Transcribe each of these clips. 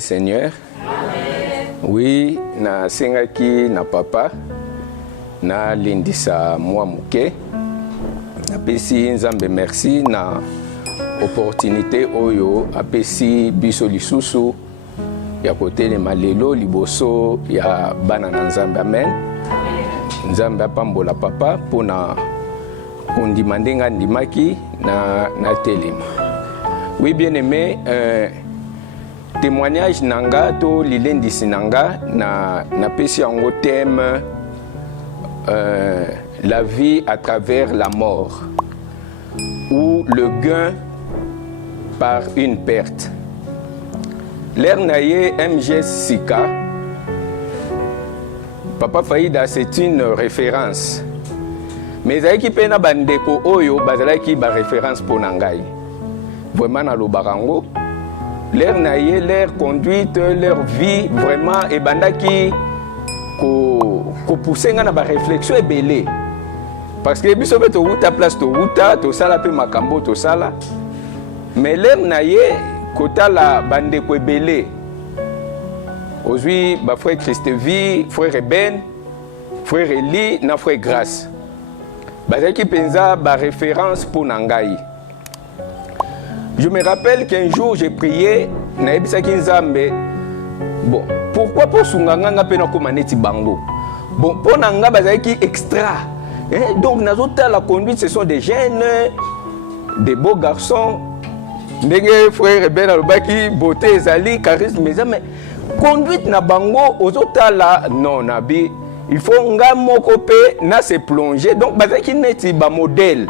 Seigneur. Amen. Oui, na sengaki na papa na lindisa mwa muke. Apesi nzambe merci na opportunité oyo apesi biso lisusu ya kotelema lelo liboso ya bana na nzambe. Amen. Nzambe apambola papa pona kondima ndenga ndimaki na telema. Oui, bien aimé, témoignage nanga to lilendisi nanga na pesi yango thème la vie à travers la mort ou le gain par une perte. L'air naye MG Sika, Papa Faïda, c'est une référence. Mais qui pena bandeko oyo bazalaki ba référence pour nangai. Vraiment na lobarango. Leur naïe, leur conduite, leur vie, vraiment, et bandaki ko pousser na ba réflexion et belé. Parce que biso beto wuta place to wuta, to sala pe makambo to sala. Mais leur naïe, kota la bande ko belé. Aujourd'hui, ba frère Christevi, frère Ben, frère Eli, na frère Grâce. Bazaki penza ba référence pour nangai. Je me rappelle qu'un jour j'ai prié, bon, pourquoi pour Sunganga pena komaneti bango? Bon, pour Nanga bazaki extra. Donc, nazota la conduite, ce sont des jeunes, des beaux garçons. Ndenge frère Ben alobaki, beauté, zali, charisme, mais conduite na bango, ozota la non nabi. Il faut nga moko pe na se plonger. Donc, bazaki neti ba modèle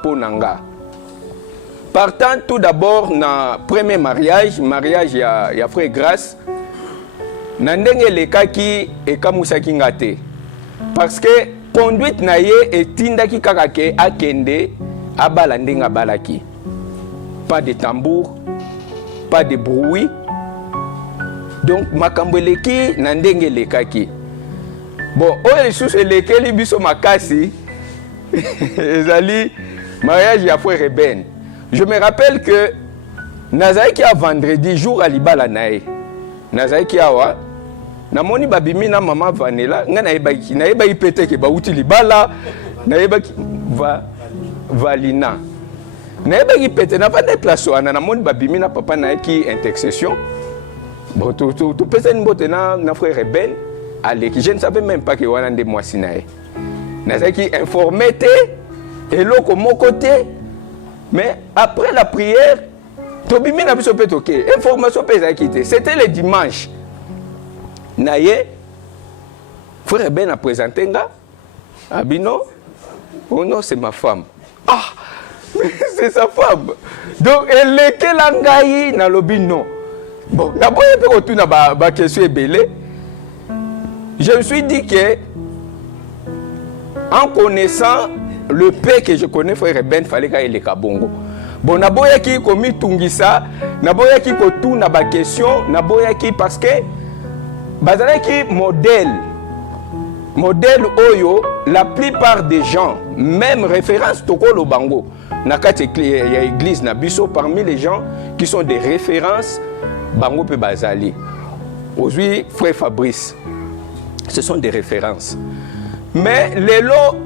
pour Nanga. Partant tout d'abord na premier mariage ya frère Grâce, nandenge lekaki ekamusaki ngate. Parce que conduite na ye etindaki kakake akende abala ndenga balaki. Pas de tambour, pas de bruit. Donc makambo leki nandenge lekaki. Bon, oyo lisusu elekeli biso makasi ezali mariage ya frère Ben. Je me rappelle que Nazaiki a vendredi jour à Libala nae. Nazaiki awa namoni babimi na mama Vanela nga naeba ipete ke bauti Libala naeba Valina. Naeba ipete na vande place wana namoni babimi na papa naeki intercession. Bon tout pesa nbote na frère Ben Aleki. Je ne savais même pas que wana nde mwasi nae. Nazaiki informé te eloko mokote. Mais après la prière, Tobimi n'a pas pu toquer. Information pesa quitté. C'était le dimanche. Naye, frère Ben a présenté nga. Abino, oh non, c'est ma femme. Ah, c'est sa femme. Donc, elle est quelle angaï na lobino. Bon, d'abord, il peut retourner à question belé. Je me suis dit que, en connaissant le père que je connais, frère Ben, fallait qu'il ait kabongo. Bon, naboya ki komi tungisa, naboya ki kotu na ba question, naboya ki parce que bazala ki modèle oyo, la plupart des gens, même référence toko lo bango, nakati ya église na biso parmi les gens qui sont des références bango pe bazali. Aujourd'hui, frère Fabrice, ce sont des références. Mais les lots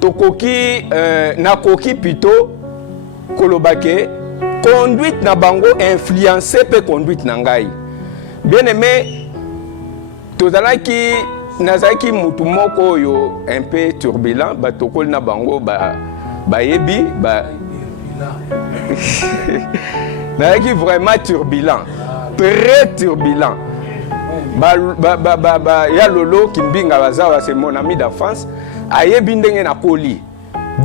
tokoki nakoki pito kolobake conduite na bango influencé pe conduite na ngai. Bien aimé, tozalaki nazaki mutu moko yo un peu turbulent ba tokol na bango ba yebi ba nazaki vraiment turbulent, très turbulent. Ya lolo kimbinga bazawa, c'est mon ami d'enfance. Ayebi ndenge na koli.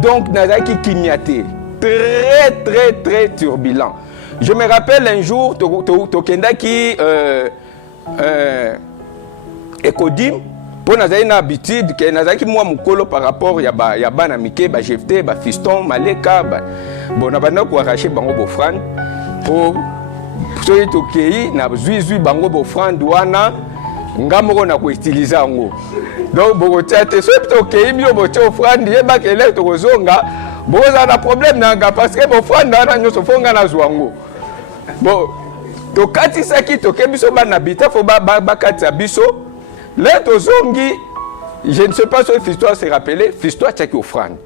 Donc nazaki kinyate, très très très turbulent. Je me rappelle un jour tokendaki ekodim pour nazaki na habitude que nazaki moi mukolo par rapport ya bana mike ba jefté ba fiston maleka bon na bana ko arracher bango bofrande pour soki tokei na zui bango bofrande wana ngamoko na ko utiliser ngo. Donc beaucoup de choses sont ok, bien beaucoup de offrandes, il y a pas que les tozonga, beaucoup de problèmes nanga parce que offrande na nyo sofonga na zwango. Bon, to kati saki to kebiso ba nabita fo ba kati biso là to zongi je ne sais pas si Fiston s'est rappelé Fiston tchaki offrande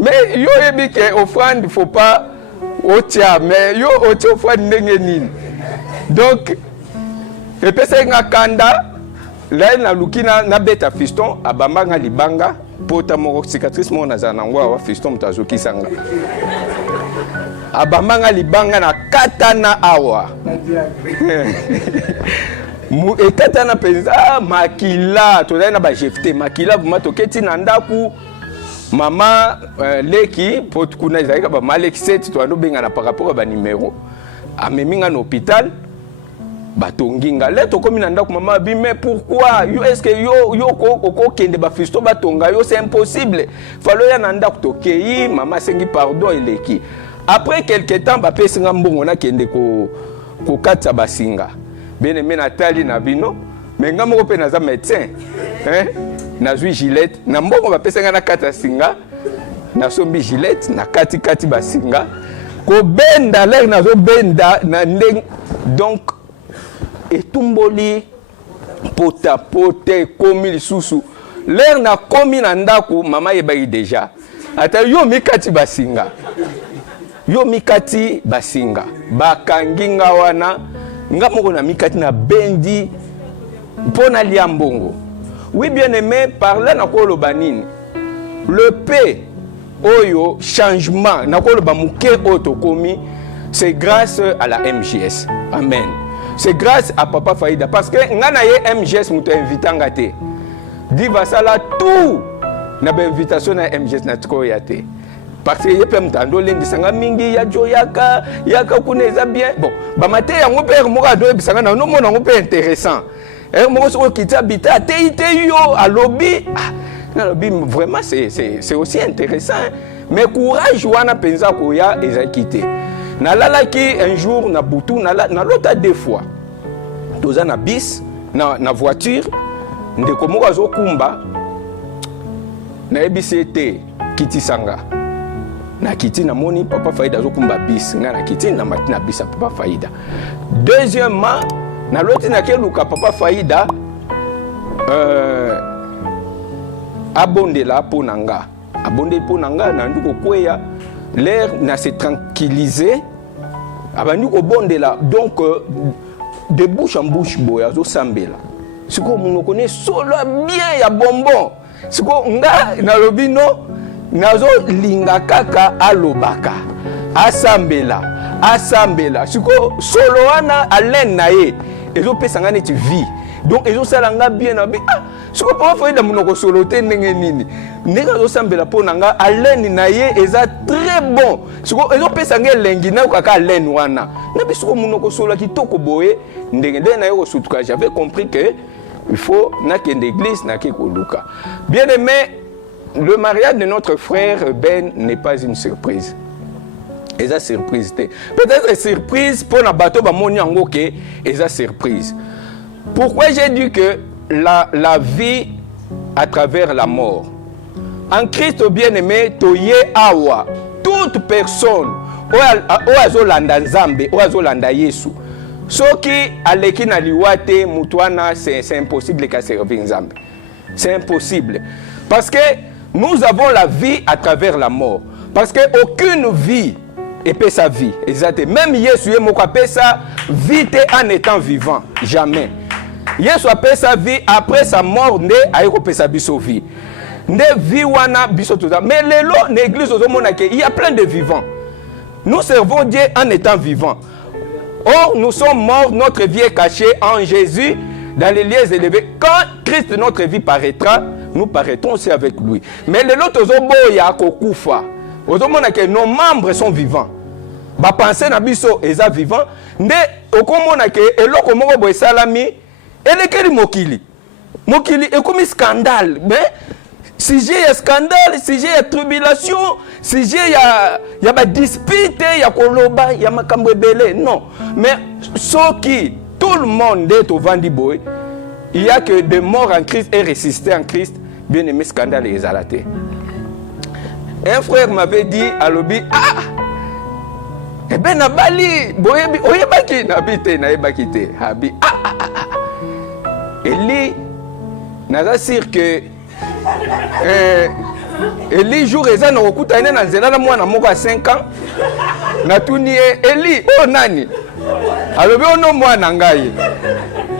mais yo yebi ke offrande il faut pas otia mais yo otia offrande ndenge nini donc epesa nga kanda là na lukina na beta Fiston abamba nga libanga pota moko cicatrice mo na zanango wa Fiston mutazoki sanga abamanga libanga na katana awa mu ekatana penza makila to na ba jefte makila buma to keti na ndaku mama leki pot kuna izaka ba maleki set to ando benga na par rapport ba numéro ameminga na hôpital batonginga le to komi na ndaku mama bi mais pourquoi yo est-ce que yo ko kende ba Fiston batonga yo c'est impossible falo ya na ndaku to kei mama sengi pardon eleki. Après quelques temps, je suis allé au Katsa Basinga. Bien aimé Nathalie Nabino, mais je suis un médecin. Je suis Gillette. Je suis allé au Katsa Singa. Je suis allé Gillette, na Kati Basinga. Ko benda l'air na zo benda na ndeng donc etumboli pota pote komi lisusu l'air na komi na ndaku mama yebai déjà. Ata yo mi Kati Basinga. Yo mikati basinga bakanginga wana nga moko na mikati na bendi pona liambongo. Oui bien aimé parler na ko loba nini le paix oyo changement na ko loba muke otokomi c'est grâce à la MJS. Amen. C'est grâce à Papa Faïda parce que nga na ye MJS muto invitanga te diva sala tout na ba invitation na MJS na tiko yate. Parce que yepem mtando lengi sanga mingi ya joyaka yaka kuneza bien bon ba maté yango père moko do bisanga na no mona ngo pe intéressant moko so kita bita te yo à lobby na lobby vraiment c'est aussi intéressant mais courage wana penza ko ya ezakité na lala ki un jour na butu na lota deux fois toza na bis na voiture ndeko moko azo kumba na ebisete kiti sanga na kiti na moni Papa Faïda zo kumba bis nga na kiti na matina bis Papa Faïda. Deuxièmement na loti na keluka Papa Faïda abondela ponanga na nduko kweya l'air na se tranquilliser abandi ko bondela donc de bouche en bouche boya zo sambela siko muno connaît solo bien ya bonbon siko nga na lobino nazo linga kaka alobaka asambela siko solo wana alen na ye ezo pesanga neti vie donc ezo salanga bien na be siko Papa Faïda munoko solo te ndenge nini ndenge ezo sambela pona nga alen na ye eza très bon siko ezo pesanga elengi na kaka alen wana na bisiko munoko solo kitoko boye ndenge na yo sutuka j'avais compris que il faut na kende église na ke koluka. Bien aimé, le mariage de notre frère Ben n'est pas une surprise. Et ça surprise. Peut-être surprise pour la bateau ba moni ango ke et ça surprise. Pourquoi j'ai dit que la vie à travers la mort. En Christ bien-aimé, toye awa toute personne o azolanda Nzambe, o azolanda Yesu. Soki aleki na liwate mutwana c'est impossible qu'à servir Nzambe. C'est impossible. Parce que nous avons la vie à travers la mort. Parce que aucune vie épée sa vie. Exactement. Même Yesu est moko appelle sa vie en étant vivant. Jamais. Yesu appelle sa vie après sa mort ne aiko pesa biso vie. Ne vie wana biso toza. Mais lelo l'église il y a plein de vivants. Nous servons Dieu en étant vivants. Or nous sommes morts, notre vie est cachée en Jésus dans les lieux élevés. Quand Christ notre vie paraîtra, nous paraîtrons aussi avec lui. Mais les autres boya kokufa. Que nos membres sont vivants. Ba penser na biso eza vivant. Nde okomona ke eloko moko boy salami elekeli mokili. Mokili ekomi scandale. Mais sujet ya scandale, sujet ya tribulation, sujet ya ba dispute, ya koloba, ya makambo ebele. Non. Mais soki tout le monde est au vandi boy, il y a que des morts en Christ et ressuscités en Christ, bien aimé scandale et exalaté. Un frère m'avait dit à l'obi, Eh ben nabali boyebi oyebaki nabite nayebaki te habi Eli naza sûr que Eli jour eza na kokutana na nzela na mwana moko ya 5 ans natuni ye Eli o nani alobi ono mwana ngai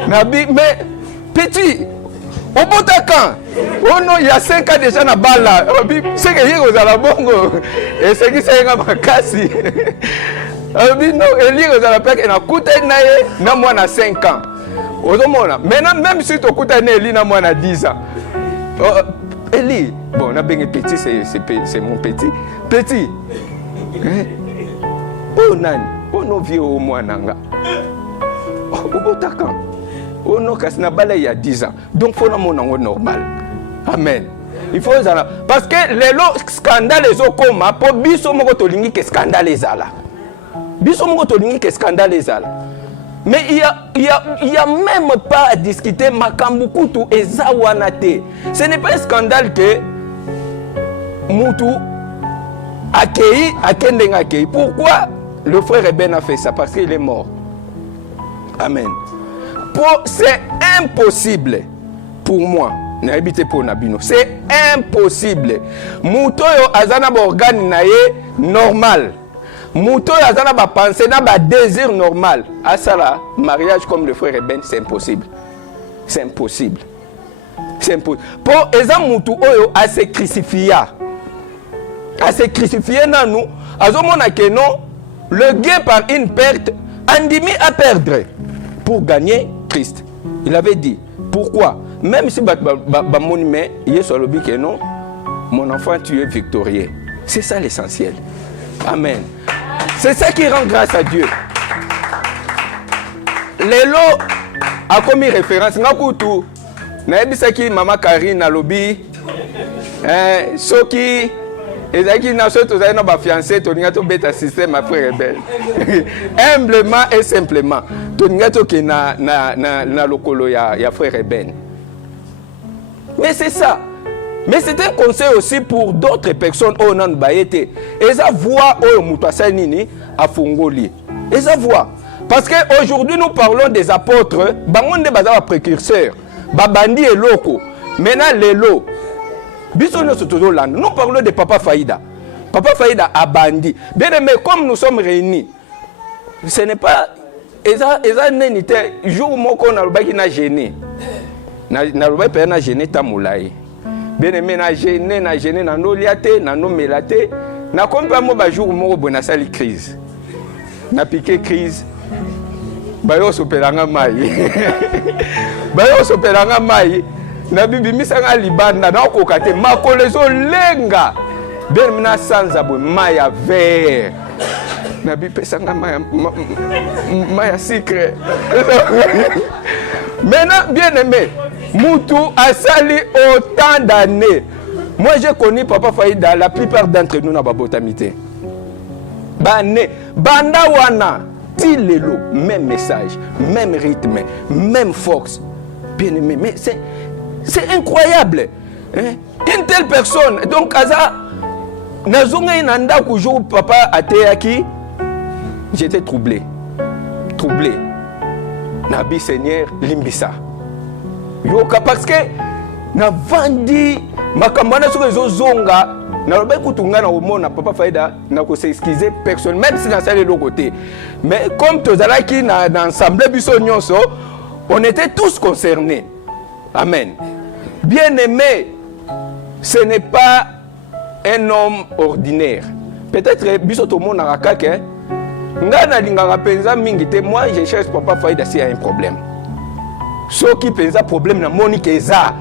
nabi mais petit obotaka ono ya 5 ans déjà na bala obi seke ye kozala bongo esekisa yenga makasi obi no Eli kozala peke na kutana na ye na mwana 5 ans ozomona maintenant même si tokutana na Eli na mwana 10 ans Eli bon na bengi petit c'est mon petit oh nani oh no vieux au mwana nga obotaka oh non kasi na bala il y a 10 ans donc faut na mona normal amen il faut ça parce que lelo scandale ezokoma po biso moko tolingi ke scandale ezala biso moko tolingi ke scandale ezala mais il y a même pas à discuter makambu kutu eza wana te. Ce n'est pas un scandale que mutu akei. Pourquoi le frère Eben a fait ça? Parce qu'il est mort. Amen. C'est impossible pour moi. C'est impossible. Muto yo azana ba organe na ye normal. Muto yo azana ba pensée na ba désir normal. À ça là, mariage comme le frère Eben, c'est impossible. C'est impossible. C'est impossible. Pour eza mutu oyo a se crucifier. A se crucifier na nous, azomona que non, le gain par une perte, andimi à perdre pour gagner Christ. Il avait dit, pourquoi? Même si monument, il est le que non, mon enfant, tu es victorieux. C'est ça l'essentiel. Amen. C'est ça qui rend grâce à Dieu. Lelo a commis référence. Nakutu, naebisaki mama Karine a lobby. Soki, ezaki na so tozali na ba fiancé, toninga to beta système ma frère Ebel. Humblement et simplement. Toninga to ke na lokolo ya frère Eben. Mais c'est ça. Mais c'est un conseil aussi pour d'autres personnes au nan baïté. Et ça voit au mutasa nini à Fongoli. Et ça voit. Parce qu'aujourd'hui nous parlons des apôtres, bangonde bazaba précurseurs, babandi et loko. Maintenant les lots. Nous parlons de Papa Faïda. Papa Faïda a bandi. Bien aimé, comme nous sommes réunis, ce n'est pas. Eza nenite jour moko na lobaki na gêné. Na lobaki na gêné tamulai. Bien aimé na gêné na no liate na no melate na kompa mo ba jour moko bona sali crise. Na piqué crise. Bayo sopelanga mai. Bayo sopelanga mai. Na bibi misanga libanda na kokate makolezo lenga. Ben mina sanza bo maya vert. Na bibi pesanga maya secret. Maintenant bien aimé, Moutou a sali autant d'années. Moi j'ai connu Papa Faïda, la plupart d'entre nous na babotamité. Bané, banda wana, tilelo, même message, même rythme, même force. Bien aimé, mais c'est incroyable. Hein? Une telle personne, donc Aza, Nazonga inanda kujou papa ateyaki, j'étais troublé. Troublé. Nabi Seigneur limbisa. Yoka parce que na vandi makambana sur les zonga na lobe kutunga na omona Papa Faïda na ko s'excuser personne même si na sale de côté. Mais comme tozalaki na ensemble biso nyonso, on était tous concernés. Amen. Bien-aimé, ce n'est pas un homme ordinaire. Peut-être biso to mona rakake ngana lingaka penza mingi te. Moi je cherche Papa Faïda s'il y a un problème. Ce qui pensa problème na moni keza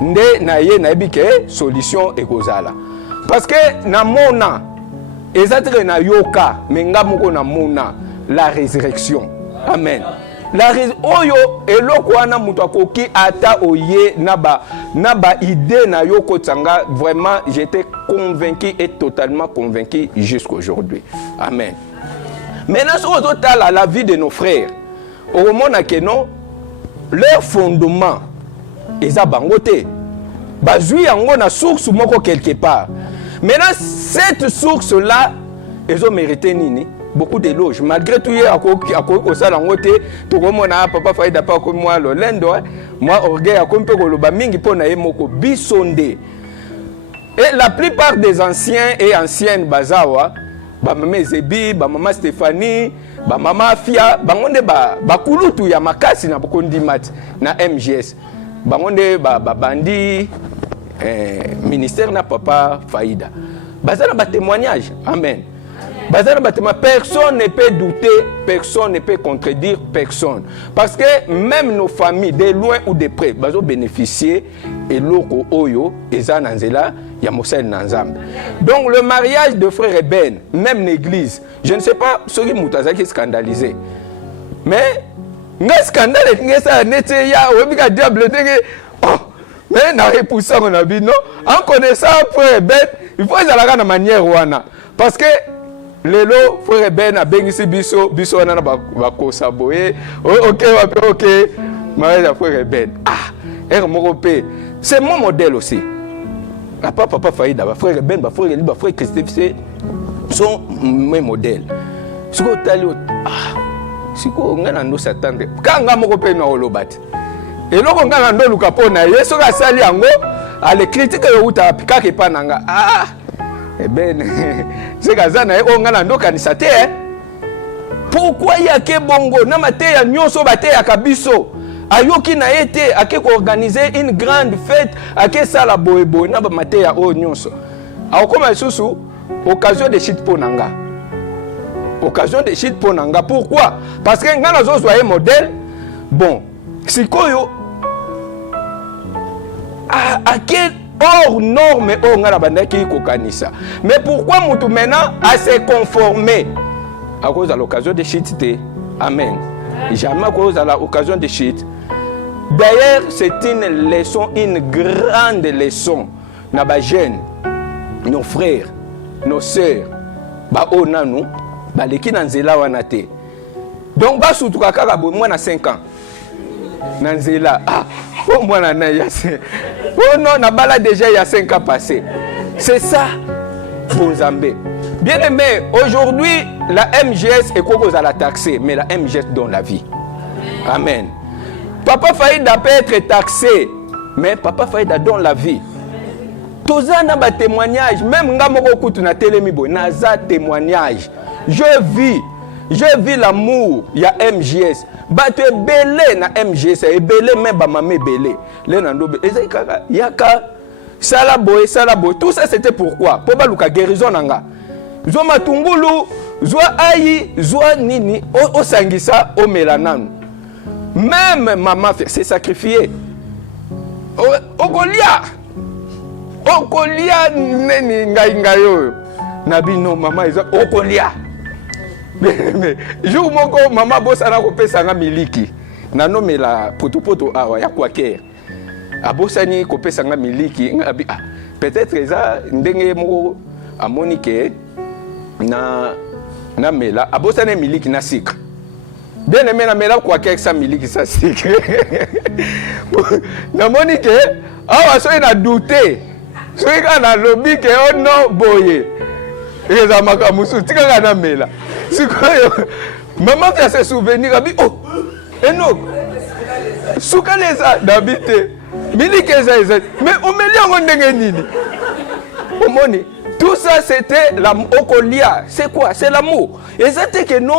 nde na ye na ebike solution ekozala. Parce que na mona ezatre na yoka menga moko na mona la résurrection. Amen. La oyo eloko wana mutu akoki ata oye naba idée na yoko tsanga. Vraiment j'étais convaincu et totalement convaincu jusqu'aujourd'hui. Amen. Maintenant sur la vie de nos frères au moment que non leur fondement eza bangote bazui yango na source moko quelque part. Maintenant cette source là ils ont mérité nini beaucoup d'éloges. Malgré tout, il y a ça dans côté, tout le monde a papa Faïda pas comme moi le lendo, moi orgueil a comme peu le mingi pour naïe moko bisondé. Et la plupart des anciens et anciennes bazawa, ba maman Zebi, ba maman Stéphanie, ba maman Fia, ba ngonde ba kulutu ya makasi na bokondi mat na MGS. Ba ngonde ba bandi ministère na papa Faïda. Bazana ba témoignage. Amen. Personne ne peut douter, personne ne peut contredire personne. Parce que même nos familles, de loin ou de près, vont bénéficier et l'oko oyo, et ça nanzela, yamosel nanzam. Donc le mariage de frère Ben, même l'église, je ne sais pas ce qui moutaza qui est scandalisé. Mais, un scandale est ça, nete ya, ouébika diable, mais n'a repoussé on a dit non. En connaissant frère Ben, il faut que ça la de manière ouana. Parce que Lelo, frère Ben a bengisi biso na bako saboye. Ok. Mariage frère Ben. C'est mon modèle aussi. Papa Faïda, frère Ben, frère Christophe, sont mes modèles. Ce que tu as dit, si on a un s'attendre. Quand on a mon copain au lobat. Et là, on a un autre capona. Il y a ce que ça lui a les critiques où tu as piqué pananga. Eh ben, c'est Gazana et on a un autre candidat. Pourquoi il y a que bongo na mate ya nyonso bate ya kabiso ayoki na été a que organiser une grande fête a que ça la boebo na ba mate ya o nyonso a comme susu occasion de shit ponanga pourquoi parce que ngana zo soyez modèle bon sikoyo a quel hors norme o ngana bandaki ko kanisa mais pourquoi mutu maintenant à se conformer à cause de l'occasion de shit. Amen. Jamais à cause de l'occasion de shit. D'ailleurs, c'est une leçon, une grande leçon. Nos jeunes, nos frères, nos sœurs, on a nous, les qui n'ont wanate. Donc, surtout quand moi na 5 ans, nanzela oh moi na oh non, na bala déjà il y a 5 ans passés. C'est ça, bon Zambé. Bien aimé, aujourd'hui, la MGS est quoi à la taxer, mais la MGS donne la vie. Amen. Papa Faïda peut être taxé, mais Papa Faïda donne la vie. Tout ça n'a pas témoignage, même Ngamoko Koutu na télémibo, n'a pas témoignage. Je vis l'amour, il y a MGS. Batte belé na MGS, et belé même mamé belé. Les nando belé, yaka, salaboy, tout ça c'était pourquoi? Pour baluka guérison nanga. Zwa matungulu, zwa ayi, zwa nini, o sangisa, o melananu. Même maman s'est sacrifiée. Okolia neni ngayo. Nabi non maman isa okolia. Mais jour moko maman bossa na ko pesa nga miliki. Nano mela poto awa ya kwaker. Abosani ko pesa nga miliki ngabi peut-être ça ndenge moko amonike na mela abosane miliki na sikre bien aimé na mela kwa quelque ça miliki ça sikre na monike awa so ina douter so ina lobby ke ono boye eza makamusu tika na mela sikoyo maman fait se souvenir abi oh eno sukaleza dabite miliki eza mais omeli ngo ndenge nini omoni. Tout ça, c'était l'amour. C'est quoi? C'est l'amour. Et c'était que nous,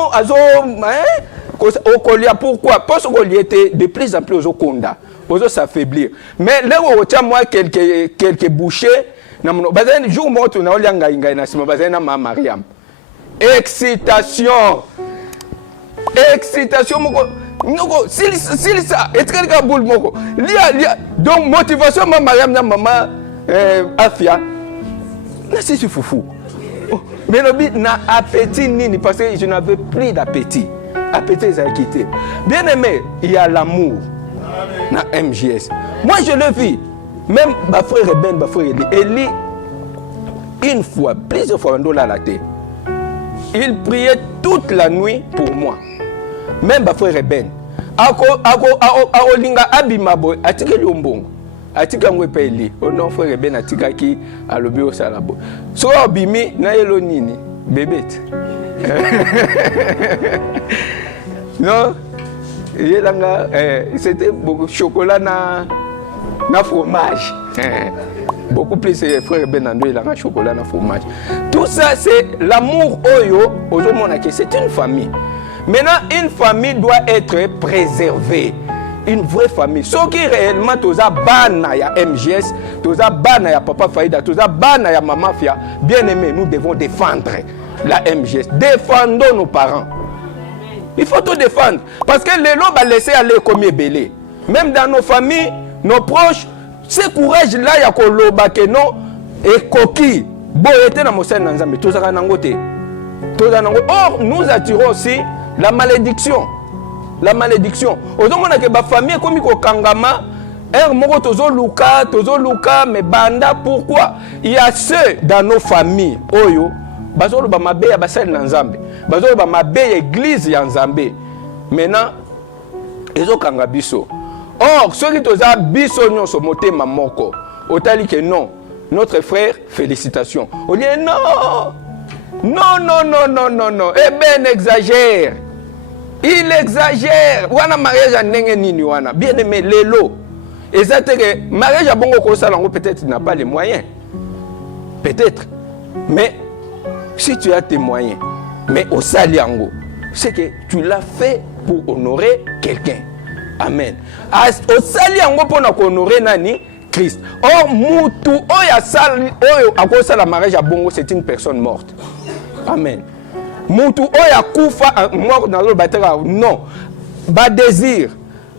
Okolia, pourquoi? Parce qu'on était de plus en plus aux Okonda, aux s'affaiblir. Mais là, on tient moi quelques bouchées. Jour où on a Mariam. Excitation. Donc, motivation, Mariam, maman, Afia. C'est foufou. Mais le but n'a appétit ni parce que je n'avais plus d'appétit. Appétit, ça a quitté. Bien aimé, il y a l'amour. Na MGS. Moi, je le vis. Même ma frère Ben, ma frère Eli, une fois, plusieurs fois, on la terre. Il priait toute la nuit pour moi. Même ma frère Ben. Olinga abimabo, atike yombongo. Atika ngwepe eli ono frère Ben atika ki alobi o salabo so obimi na yelo nini bebete Non, c'était beaucoup chocolat na fromage. Beaucoup plus frère Benando il a chocolat na fromage. Tout ça c'est l'amour oyo ozomonaki, c'est une famille. Maintenant une famille doit être préservée. Une vraie famille. Ce qui réellement toza bana ya MGS, toza bana ya Papa Faïda, toza bana ya Maman Fia, bien aimé, nous devons défendre la MGS. Défendons nos parents. Il faut tout défendre. Parce que les lots va laisser aller comme belé. Même dans nos familles, nos proches, ce courage-là, il y a koloba que non, et coquille. Bon, était dans mon sein dans Zambé, tout ça nangote. Or, nous attirons aussi la malédiction. La malédiction. Aujourd'hui, on a que ma famille comme il kangama, moko tozo luka, mais banda pourquoi? Il y a ceux dans nos familles, oyo, bazolo ba mabe ya basali na Nzambe, bazolo ba mabe ya église ya Nzambe. Maintenant, ezo kanga biso. Or, ceux qui toza biso nyonso motema moko, otali que non, notre frère, félicitations. On dit non, eh ben exagère. Il exagère. Wana mariage a nenge nini wana. Bien aimé, lelo. Et ça c'est que mariage a bongo kosa lango peut-être n'a pas les moyens. Peut-être. Mais si tu as tes moyens, mais au saliango, c'est que tu l'as fait pour honorer quelqu'un. Amen. Au saliango pour honorer nani Christ. Or mutu oya sali oyo akosa la mariage a bongo, c'est une personne morte. Amen. Moutou oya koufa mort dans le batera non. Ba désir,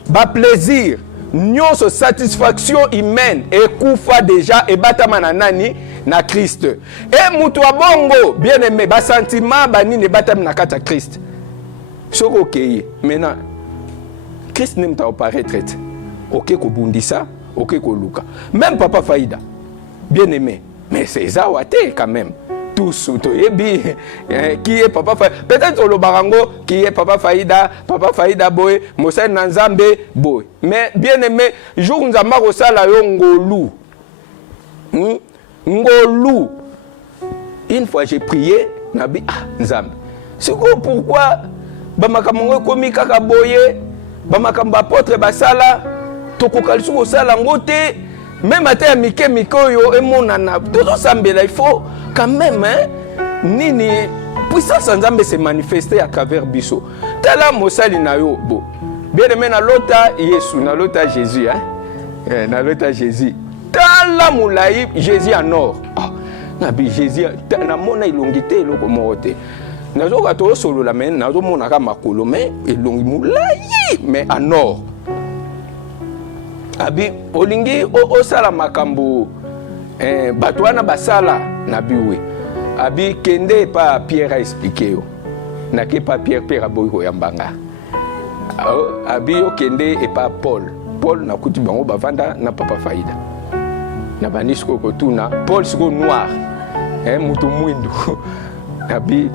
ba plaisir, nyonso satisfaction humaine et koufa déjà et batamana nani na Christ. Et moutou abongo bien aimé ba sentiment ba nini batam na kata Christ. Soko okeye. Maintenant Christ n'aime pas apparaître. OK ko bundisa, OK ko luka. Même Papa Faïda. Bien aimé, mais c'est zawate quand même. Qui est Papa Faïda? Peut-être le barango qui est Papa Faïda boy, Moussa Nanzambe boy. Mais bien aimé, jour nous avons reçu la ngolu. Ngolu. Une fois j'ai prié, nabi Nzambe. C'est pourquoi bamakamongo komi kaka boye, bamakamba apôtre basala, tokokalisu ko sala ngote. Même à terre, Mike Mikoyo et mon nana, tout ça, il faut quand même, hein, nini, puissance Nzambe se manifester à travers Bisso. Tala Mosali na yo, bo. Bien aimé, na lota Yesu, na lota Jésus, hein, na lota Jésus. Tala moulaï, Jésus en or. Ah, nabi Jésus, na mona ilongité, lo komorote. Nazo kato solo la men, nazo mona kama kolo, mais ilongi moulaï, mais en or. Abi olingi osala makambo batwana basala na biwe abi kende pa Pierre a expliqué yo na ke pa Pierre aboyiko yambanga abi okende et pas Paul na kuti bango bavanda na Papa Faïda na banisko kotuna Paul siko noir mutu mwindu abi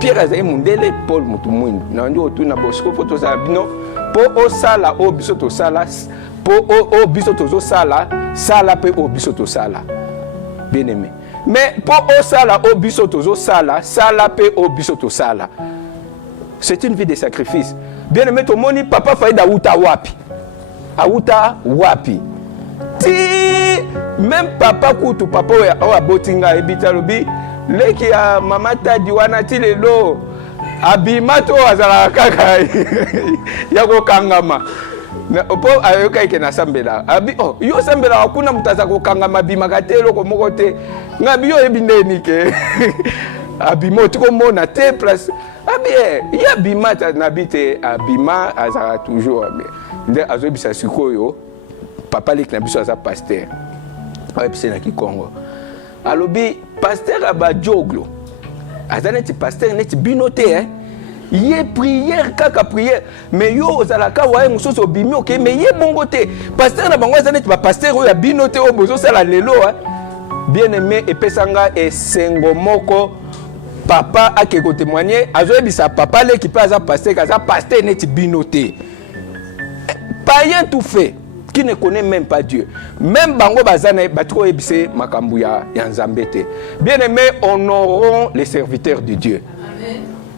Pierre azai mundele Paul mutu mwindu na ndio otuna bosiko foto za bino po osala obiso to sala po o biso tozo sala sala pe o biso to sala bien aimé mais po o sala o biso tozo sala sala pe o biso to sala c'est une vie de sacrifice bien aimé to moni Papa Faïda auta wapi ti même papa kutu papa o abotinga ebita lobi leki ya mama tadi wana ti lelo abimato azala kaka ya ko kangama na opo ayoka ike na sambela abi yo sambela hakuna mutaza kokanga mabima katelo ko mokote ngabi yo ebindeni ke abi moti ko mona te place abi ya bima ta nabite abima azara toujours abi nde azobisa sikoyo papa lek na biso aza pasteur ayebise na Kikongo alobi pasteur aba joglo azaneti pasteur neti binote hein. Yé prière kaka prière mais yo ozalaka waye musoso obimi ok mais yé bongote pasteur na bango ezaneti ba pasteur oyo binote o bozo sala lelo bien aimé et pesanga et sengo moko papa ake ko témoigner azoyebisa papa le qui passe à pasteur neti binote païen tout fait qui ne connaît même pas Dieu même bango bazana batro ebise makambu ya Nzambe te bien aimé honorons les serviteurs de Dieu.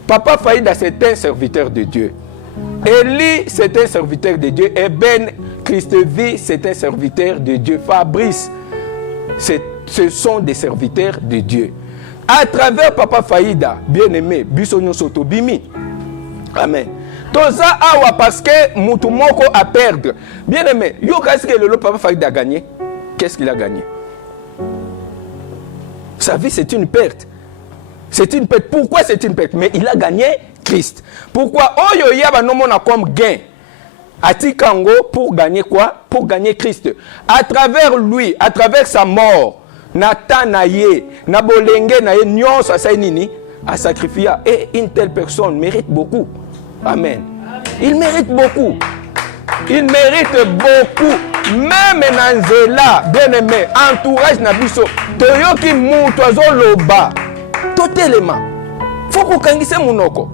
Papa Faïda, c'est un serviteur de Dieu. Élie, c'est un serviteur de Dieu. Eben Christevi, c'est un serviteur de Dieu. Fabrice, ce sont des serviteurs de Dieu. À travers Papa Faïda, bien-aimé, Bissonyo Sotobimi. Amen. Toza awa parce que Moutoumoko a perdre. Bien-aimé, yo qu'est-ce que le Papa Faïda a gagné? Qu'est-ce qu'il a gagné? Sa vie, c'est une perte. C'est une perte. Pourquoi c'est une perte? Mais il a gagné Christ. Pourquoi? Oyo yaba no mona comme gain. Atikango pour gagner quoi? Pour gagner Christ. À travers lui, à travers sa mort, Nata naye, nabolenge naye, nyons a nini, a sacrifié. Et une telle personne mérite beaucoup. Amen. Il mérite beaucoup. Il mérite beaucoup. Même Nanzela, bien-aimé, entourage Nabiso, Toyoki Moutoazo Loba, totalement. Faut qu'on kangise Mounoko.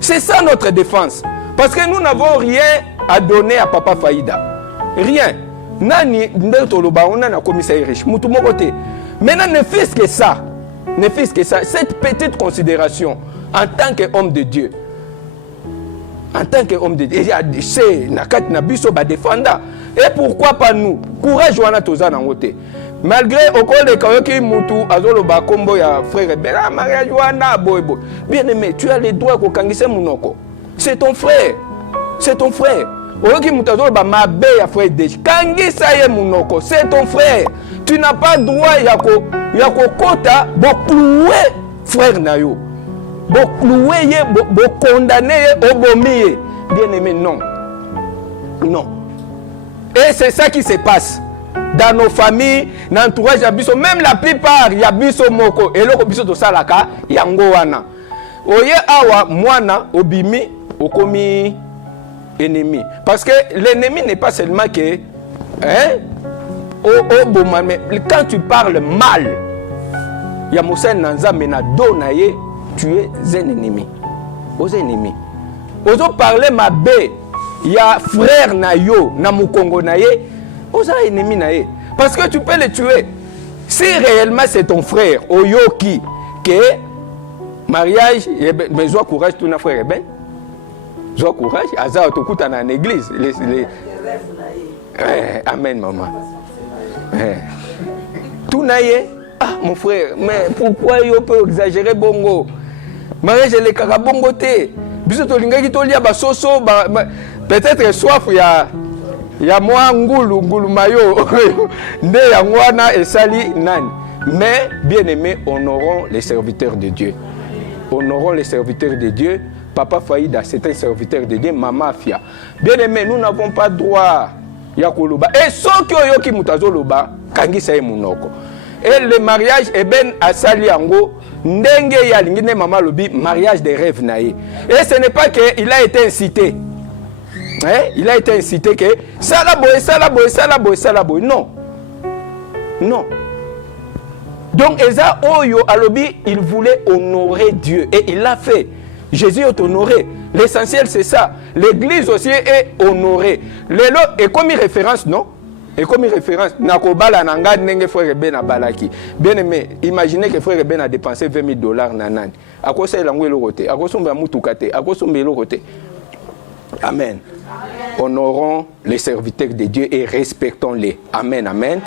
C'est ça notre défense. Parce que nous n'avons rien à donner à Papa Faïda. Rien. Nani Ndel Loba, on a un commissaire riche. Moutumokote. Maintenant, ne fût-ce que ça. Ne fût-ce que ça. Cette petite considération en tant qu'homme de Dieu. En tant qu'homme de Dieu, c'est Nakat Nabiso ba défenda. Et pourquoi pas nous? Courage wana toza na ngote. Malgré okole de kayoki mutu azolo ba kombo ya frère Bela mariage wana boybo. Bien-aimé, tu as le droit ko kangise munoko. C'est ton frère. C'est ton frère. Oyoki mutu azolo ba mabe ya frère Deji. Kangisa ye munoko, c'est ton frère. Tu n'as pas droit ya ko kota bo clouer frère na yo. Bo clouer ye, bo condamner ye, obomi ye. Bien-aimé, non. Non. Et c'est ça qui se passe dans nos familles, dans l'entourage Yabiso, même la plupart Yabiso Moko, et l'autre Biso to Salaka, Yango Wana. Oye Awa, Mwana, Obimi, Okomi, ennemi. Parce que l'ennemi n'est pas seulement que. Mais quand tu parles mal, Yamosen Nanza Menado Naye, tu es un ennemi. Aux ennemis. Ozo parler ma bé. Il y a frère Nayo, Namukongo Naye, aux ennemis Naye. Parce que tu peux le tuer. Si réellement c'est ton frère, Oyoki, que mariage, mais sois courage, tout n'a frère, ben. Sois courage, Azar Tokuta dans l'église. Amen, maman. Tout Naye, ah mon frère, mais pourquoi il peut exagérer bongo? Mariage, les carabongo te. Biso lingaki tolia ba soso ba. Peut-être soif il y a moi ngulu mayo nde yangwana esali nani. Mais bien aimé, honorons les serviteurs de Dieu. Honorons les serviteurs de Dieu. Papa Faïda, c'est un serviteur de Dieu. Maman Fia. Bien aimé, nous n'avons pas droit ya koloba. Et ceux qui ont yoki mutazo loba, kangi sa munoko. Et le mariage est ben asali yango. Ndenge ya lingine mama lobi mariage des rêves naïe. Et ce n'est pas qu'il a été incité. Il a été incité que Salaboy. Non. Non. Donc, Eza Oyo Alobi, il voulait honorer Dieu. Et il l'a fait. Jésus est honoré. L'essentiel, c'est ça. L'église aussi est honorée. Et comme une référence, non? Et comme une référence, Nakobala Nanga Nenge frère Ben Abalaki. Bien aimé, imaginez que frère Ben a dépensé $20,000 nanan. À quoi ça il a engoué le roté? À quoi ça il a moutoukate? À quoi ça il a le roté? Amen. Honorons les serviteurs de Dieu et respectons-les. Amen, amen.